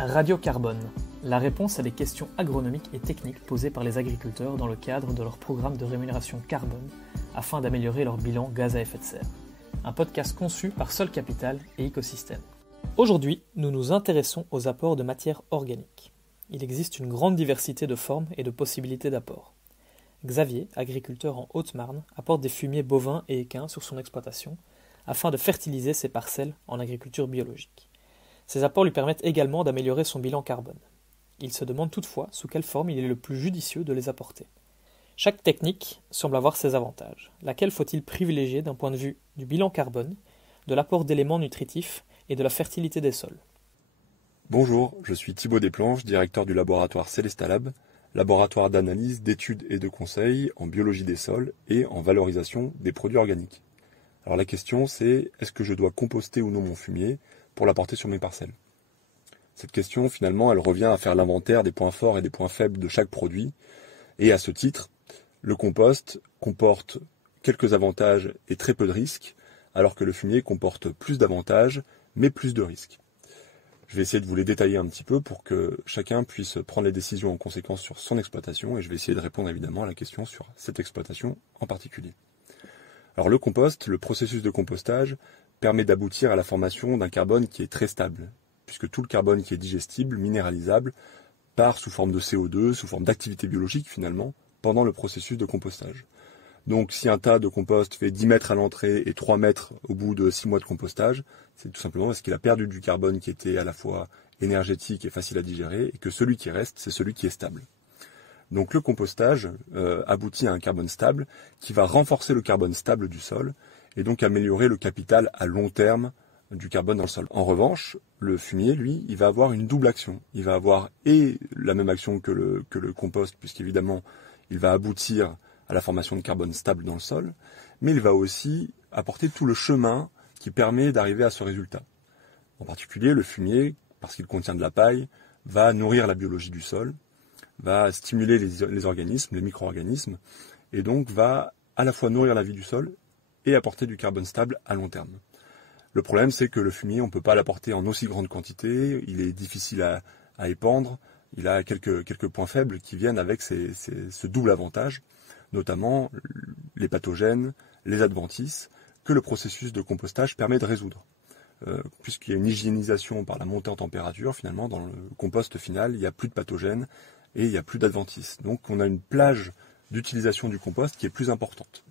Radiocarbone, la réponse à des questions agronomiques et techniques posées par les agriculteurs dans le cadre de leur programme de rémunération carbone afin d'améliorer leur bilan gaz à effet de serre. Un podcast conçu par Sol Capital et Écosystème. Aujourd'hui, nous nous intéressons aux apports de matière organique. Il existe une grande diversité de formes et de possibilités d'apport. Xavier, agriculteur en Haute-Marne, apporte des fumiers bovins et équins sur son exploitation afin de fertiliser ses parcelles en agriculture biologique. Ces apports lui permettent également d'améliorer son bilan carbone. Il se demande toutefois sous quelle forme il est le plus judicieux de les apporter. Chaque technique semble avoir ses avantages. Laquelle faut-il privilégier d'un point de vue du bilan carbone, de l'apport d'éléments nutritifs et de la fertilité des sols? Bonjour, je suis Thibaut Desplanches, directeur du laboratoire Célestalab, laboratoire d'analyse, d'études et de conseils en biologie des sols et en valorisation des produits organiques. Alors la question c'est, est-ce que je dois composter ou non mon fumier pour l'apporter sur mes parcelles? Cette question, finalement, elle revient à faire l'inventaire des points forts et des points faibles de chaque produit. Et à ce titre, le compost comporte quelques avantages et très peu de risques, alors que le fumier comporte plus d'avantages, mais plus de risques. Je vais essayer de vous les détailler un petit peu pour que chacun puisse prendre les décisions en conséquence sur son exploitation, et je vais essayer de répondre évidemment à la question sur cette exploitation en particulier. Alors le compost, le processus de compostage, permet d'aboutir à la formation d'un carbone qui est très stable, puisque tout le carbone qui est digestible, minéralisable, part sous forme de CO2, sous forme d'activité biologique finalement, pendant le processus de compostage. Donc si un tas de compost fait 10 mètres à l'entrée et 3 mètres au bout de 6 mois de compostage, c'est tout simplement parce qu'il a perdu du carbone qui était à la fois énergétique et facile à digérer, et que celui qui reste, c'est celui qui est stable. Donc le compostage aboutit à un carbone stable qui va renforcer le carbone stable du sol, et donc améliorer le capital à long terme du carbone dans le sol. En revanche, le fumier, lui, il va avoir une double action. Il va avoir et la même action que le compost, puisqu'évidemment, il va aboutir à la formation de carbone stable dans le sol, mais il va aussi apporter tout le chemin qui permet d'arriver à ce résultat. En particulier, le fumier, parce qu'il contient de la paille, va nourrir la biologie du sol, va stimuler les organismes, les micro-organismes, et donc va à la fois nourrir la vie du sol et apporter du carbone stable à long terme. Le problème, c'est que le fumier, on ne peut pas l'apporter en aussi grande quantité, il est difficile à épandre, il a quelques points faibles qui viennent avec ce double avantage, notamment les pathogènes, les adventices, que le processus de compostage permet de résoudre. Puisqu'il y a une hygiénisation par la montée en température, finalement, dans le compost final, il n'y a plus de pathogènes et il n'y a plus d'adventices. Donc on a une plage d'utilisation du compost qui est plus importante.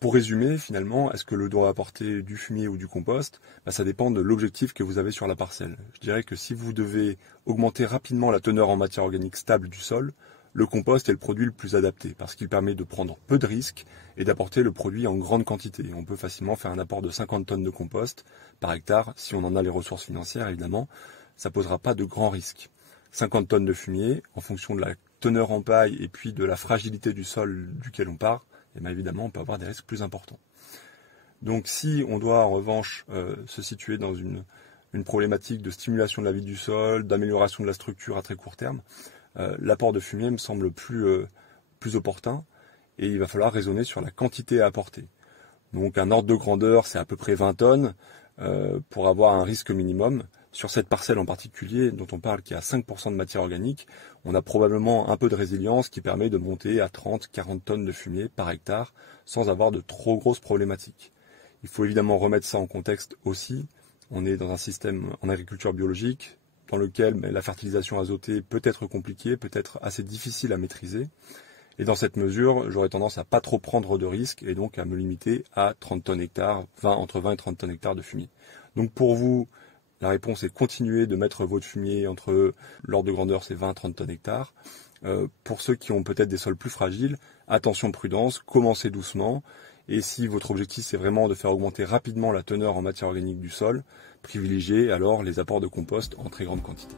Pour résumer, finalement, est-ce que le doit apporter du fumier ou du compost? Ça dépend de l'objectif que vous avez sur la parcelle. Je dirais que si vous devez augmenter rapidement la teneur en matière organique stable du sol, le compost est le produit le plus adapté, parce qu'il permet de prendre peu de risques et d'apporter le produit en grande quantité. On peut facilement faire un apport de 50 tonnes de compost par hectare, si on en a les ressources financières évidemment, ça ne posera pas de grands risques. 50 tonnes de fumier, en fonction de la teneur en paille et puis de la fragilité du sol duquel on part, et bien évidemment on peut avoir des risques plus importants. Donc si on doit en revanche se situer dans une problématique de stimulation de la vie du sol, d'amélioration de la structure à très court terme, l'apport de fumier me semble plus opportun, et il va falloir raisonner sur la quantité à apporter. Donc un ordre de grandeur, c'est à peu près 20 tonnes pour avoir un risque minimum. Sur cette parcelle en particulier, dont on parle qui a 5% de matière organique, on a probablement un peu de résilience qui permet de monter à 30-40 tonnes de fumier par hectare sans avoir de trop grosses problématiques. Il faut évidemment remettre ça en contexte aussi. On est dans un système en agriculture biologique dans lequel la fertilisation azotée peut être compliquée, peut être assez difficile à maîtriser. Et dans cette mesure, j'aurais tendance à pas trop prendre de risques et donc à me limiter à 30 tonnes hectares, entre 20 et 30 tonnes hectares de fumier. Donc pour vous, la réponse est continuer de mettre votre fumier entre l'ordre de grandeur, c'est 20-30 tonnes hectares. Pour ceux qui ont peut-être des sols plus fragiles, attention, prudence, commencez doucement. Et si votre objectif c'est vraiment de faire augmenter rapidement la teneur en matière organique du sol, privilégiez alors les apports de compost en très grande quantité.